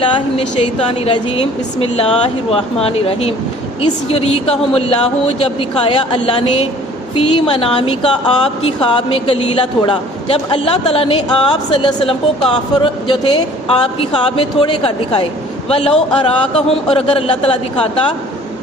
باللہ من الشیطان الرجیم بسم اللہ الرحمن الرحیم۔ اس یریکہم اللہ، جب دکھایا اللہ نے، فی منامی کا آپ کی خواب میں، قلیلہ تھوڑا، جب اللہ تعالیٰ نے آپ صلی اللہ علیہ وسلم کو کافر جو تھے آپ کی خواب میں تھوڑے کر دکھائے، وَلَوْ أَرَاكَهُمْ، اور اگر اللہ تعالیٰ دکھاتا،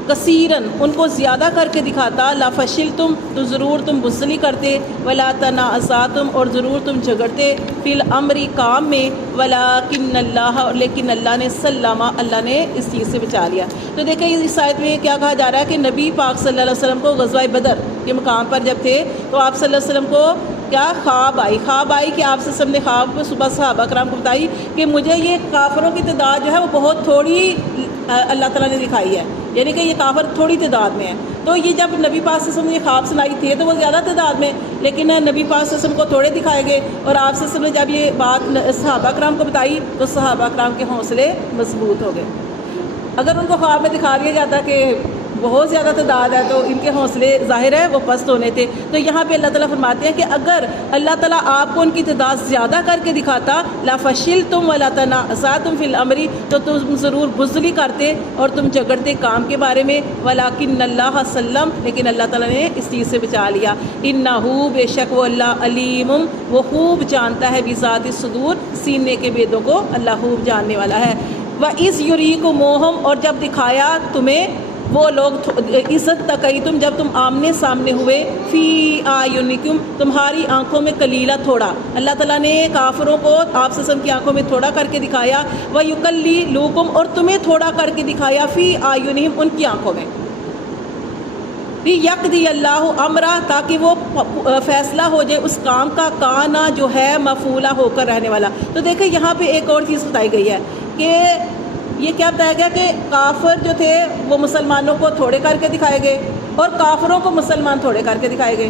کثیراً ان کو زیادہ کر کے دکھاتا، لَفَشِلْتُمْ، تو ضرور تم بزدلی کرتے، وَلَا تَنَازَعْتُمْ، اور ضرور تم جھگڑتے، فی الامر، کام میں، وَلَٰكِنَّ اللَّهَ، اور لیکن اللہ نے، سلم، اللہ نے اس چیز سے بچا لیا۔ تو دیکھیں اس آیت میں کیا کہا جا رہا ہے کہ نبی پاک صلی اللہ علیہ وسلم کو غزوہ بدر کے مقام پر جب تھے تو آپ صلی اللہ علیہ وسلم کو کیا خواب آئی کہ آپ سے سب نے خواب کو صبح صحابہ کرام کو بتائی کہ مجھے یہ کافروں کی تعداد جو ہے وہ بہت تھوڑی اللہ تعالیٰ نے دکھائی ہے، یعنی کہ یہ کافر تھوڑی تعداد میں ہے۔ تو یہ جب نبی پاک صلی اللہ علیہ وسلم نے خواب سنائی تھے تو وہ زیادہ تعداد میں، لیکن نبی پاک صلی اللہ علیہ وسلم کو تھوڑے دکھائے گئے، اور آپ صلی اللہ علیہ وسلم نے جب یہ بات صحابہ کرام کو بتائی تو صحابہ کرام کے حوصلے مضبوط ہو گئے۔ اگر ان کو خواب میں دکھا دیا جاتا کہ بہت زیادہ تعداد ہے تو ان کے حوصلے ظاہر ہے وہ پست ہونے تھے۔ تو یہاں پہ اللہ تعالیٰ فرماتے ہیں کہ اگر اللہ تعالیٰ آپ کو ان کی تعداد زیادہ کر کے دکھاتا، لَفَشِلْتُمْ وَلَا تَنَازَعْتُمْ فِي الْأَمْرِ، تو تم ضرور بزدلی کرتے اور تم جھگڑتے کام کے بارے میں، وَلَٰكِنَّ اللَّهَ سَلَّمَ، لیکن اللہ تعالیٰ نے اس چیز سے بچا لیا۔ إِنَّهُ، بے شک وہ اللہ، علیم، وہ خوب جانتا ہے، بِذَاتِ الصُّدُورِ، سینے کے بیدوں کو اللہ خوب جاننے والا ہے۔ وَإِذْ يُرِيكُمُوهُمْ، اور جب دکھایا تمہیں وہ لوگ، عزت تقیتم، جب تم آمنے سامنے ہوئے، فی اعینکم، تمہاری آنکھوں میں، قلیلہ تھوڑا، اللہ تعالیٰ نے کافروں کو آپ سے سب کی آنکھوں میں تھوڑا کر کے دکھایا، وَیُکَلِّلُکم، اور تمہیں تھوڑا کر کے دکھایا، فی اعینہم، ان کی آنکھوں میں، یقضی اللہ امرا، تاکہ وہ فیصلہ ہو جائے اس کام کا، کانا جو ہے مفعولا، ہو کر رہنے والا۔ تو دیکھیں یہاں پہ ایک اور چیز بتائی گئی ہے کہ یہ کیا بتایا گیا کہ کافر جو تھے وہ مسلمانوں کو تھوڑے کر کے دکھائے گئے، اور کافروں کو مسلمان تھوڑے کر کے دکھائے گئے،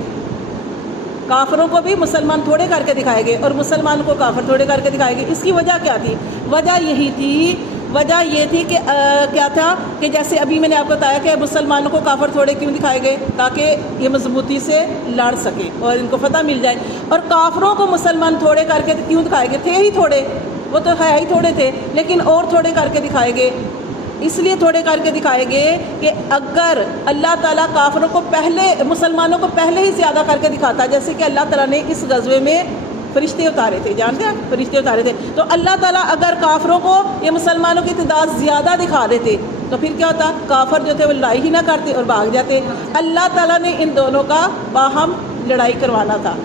کافروں کو بھی مسلمان تھوڑے کر کے دکھائے گئے اور مسلمانوں کو کافر تھوڑے کر کے دکھائے گئے۔ اس کی وجہ کیا تھی؟ وجہ یہ تھی کہ کیا تھا کہ جیسے ابھی میں نے آپ کو بتایا کہ مسلمانوں کو کافر تھوڑے کیوں دکھائے گئے، تاکہ یہ مضبوطی سے لڑ سکیں اور ان کو فتح مل جائے، اور کافروں کو مسلمان تھوڑے کر کے کیوں دکھائے گئے؟ تھے ہی تھوڑے، وہ تو ہے ہی تھوڑے تھے، لیکن اور تھوڑے کر کے دکھائے گئے، اس لیے تھوڑے کر کے دکھائے گئے کہ اگر اللہ تعالیٰ کافروں کو پہلے، مسلمانوں کو پہلے ہی زیادہ کر کے دکھاتا، جیسے کہ اللہ تعالیٰ نے اس غزوے میں فرشتے اتارے تھے، جانتے ہیں فرشتے اتارے تھے، تو اللہ تعالیٰ اگر کافروں کو یہ مسلمانوں کی تعداد زیادہ دکھا دیتے تو پھر کیا ہوتا؟ کافر جو تھے وہ لڑائی ہی نہ کرتے اور بھاگ جاتے۔ اللہ تعالیٰ نے ان دونوں کا باہم لڑائی کروانا تھا،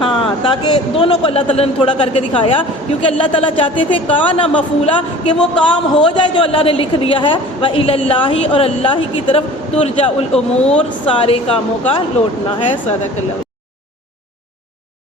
ہاں، تاکہ دونوں کو اللہ تعالیٰ نے تھوڑا کر کے دکھایا، کیونکہ اللہ تعالیٰ چاہتے تھے کانا مفعولا، کہ وہ کام ہو جائے جو اللہ نے لکھ دیا ہے، وَإِلَى اللَّهِ، اور اللہ ہی کی طرف، ترجع الامور، سارے کاموں کا لوٹنا ہے۔ صدق اللہ۔